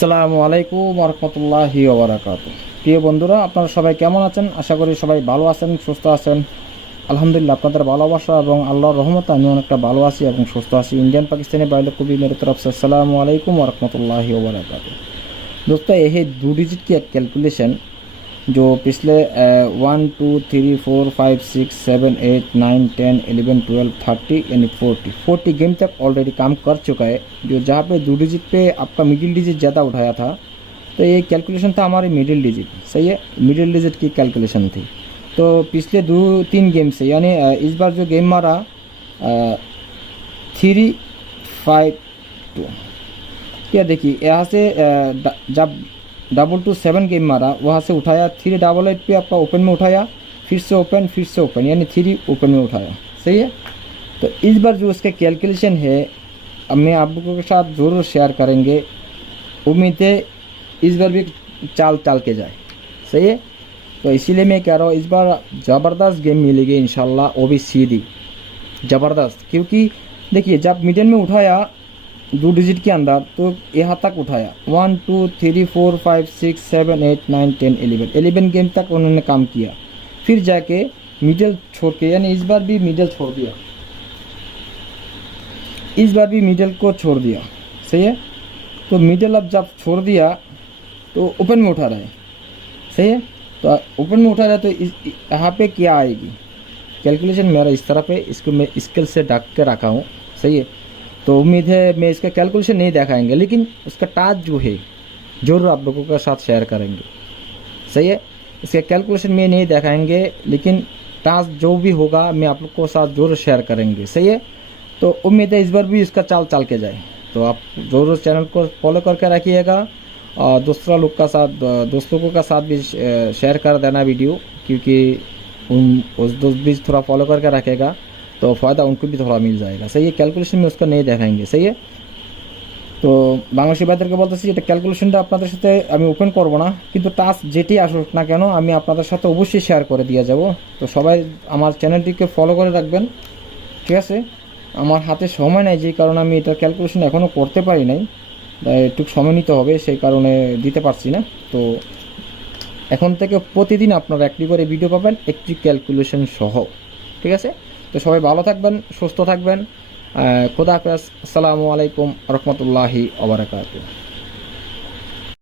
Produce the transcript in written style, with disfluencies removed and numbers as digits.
আসসালামু আলাইকুম ওয়া রাহমাতুল্লাহি ওয়া বারাকাতুহু। প্রিয় বন্ধুরা, আপনারা সবাই কেমন আছেন? আশা করি সবাই ভালো আছেন, সুস্থ আছেন। আলহামদুলিল্লাহ, আপনাদের ভালোবাসা এবং আল্লাহর রহমতে আমি অনেকটা ভালো আছি এবং সুস্থ আছি। इंडियन पाकिस्तानी भाई लोग को भी मेरी तरफ से अस्सलाम वालेकुम व रहमतुल्लाहि व बरकातुहू। दोस्तों, यह 2 डिजिट की एक कैलकुलेशन जो पिछले 1 2 3 4 5 6 7 8 9 10 11 12 30 यानी 40 गेम तक ऑलरेडी काम कर चुका है। जो जहाँ पे 2 डिजिट पे आपका मिडिल डिजिट ज़्यादा उठाया था, तो ये कैलकुलेशन था हमारी मिडिल डिजिट। सही है, मिडिल डिजिट की कैलकुलेशन थी। तो पिछले 2-3 गेम से यानी इस बार जो गेम मारा 3 5 2, क्या देखिए यहाँ से जब 227 गेम मारा, वहाँ से उठाया 388 पे आपका ओपन में उठाया, फिर से ओपन यानी 3 ओपन में उठाया। सही है। तो इस बार जो उसका कैलकुलेशन है अब मैं आप लोगों के साथ ज़रूर शेयर करेंगे। उम्मीद है इस बार भी चाल के जाए। सही है। तो इसीलिए मैं कह रहा हूँ इस बार ज़बरदस्त गेम मिलेगी इंशाल्लाह, वो भी सीधी ज़बरदस्त। क्योंकि देखिए जब मिडिल में उठाया 2 डिजिट के अंदर, तो यहाँ तक उठाया 1 2 3 4 5 6 7 8 9 10 11 गेम तक उन्होंने काम किया। फिर जाके मिडिल छोड़ के, यानी इस बार भी मिडिल छोड़ दिया, इस बार भी मिडिल को छोड़ दिया। सही है। तो मिडिल अब जब छोड़ दिया तो ओपन में उठा रहा है। सही है। तो ओपन में उठा रहा है, तो यहाँ पे क्या आएगी कैलकुलेशन मेरा इस तरह पे, इसको मैं स्केल से ढक के रखा हूँ। सही है। तो उम्मीद है मैं इसका कैलकुलेशन नहीं दिखाएंगे, लेकिन उसका टास्क जो है जरूर आप लोगों के साथ शेयर करेंगे। सही है। इसका कैलकुलेशन में नहीं दिखाएंगे, लेकिन टास्क जो भी होगा मैं आप लोग को साथ जरूर शेयर करेंगे। सही है। तो उम्मीद है इस बार भी इसका चाल के जाए। तो आप जरूर चैनल को फॉलो करके रखिएगा और दोस्तों लोगों का साथ भी शेयर कर देना वीडियो, क्योंकि उस दोस्त भी थोड़ा फॉलो करके रखेगा तो फ़ायदा उनको भी थोड़ा मिल जाएगा। सही है। ক্যালকুলেশন में उसका नहीं দেখাएंगे। सही है। তো বাংলাদেশি ভাইদেরকে বলতেছি, এটা ক্যালকুলেশনটা আপনাদের সাথে আমি ওপেন করব না, কিন্তু টাস্ক যেটি আসুক না কেন আমি আপনাদের সাথে অবশ্যই শেয়ার করে দিয়ে যাব। তো সবাই আমার চ্যানেলটিকে ফলো করে রাখবেন। ঠিক আছে। আমার হাতে সময় নাই, যে কারণে আমি এটা ক্যালকুলেশন এখনও করতে পারি নাই, একটু সময় নিতে হবে, সেই কারণে দিতে পারছি না। তো এখন থেকে প্রতিদিন আপনারা একটি করে ভিডিও পাবেন, একটি ক্যালকুলেশন সহ। ঠিক আছে। তো সবাই ভালো থাকবেন, সুস্থ থাকবেন। খোদা হাফেজ। আসসালামু আলাইকুম রহমতুল্লাহি ওয়া বারাকাতুহু।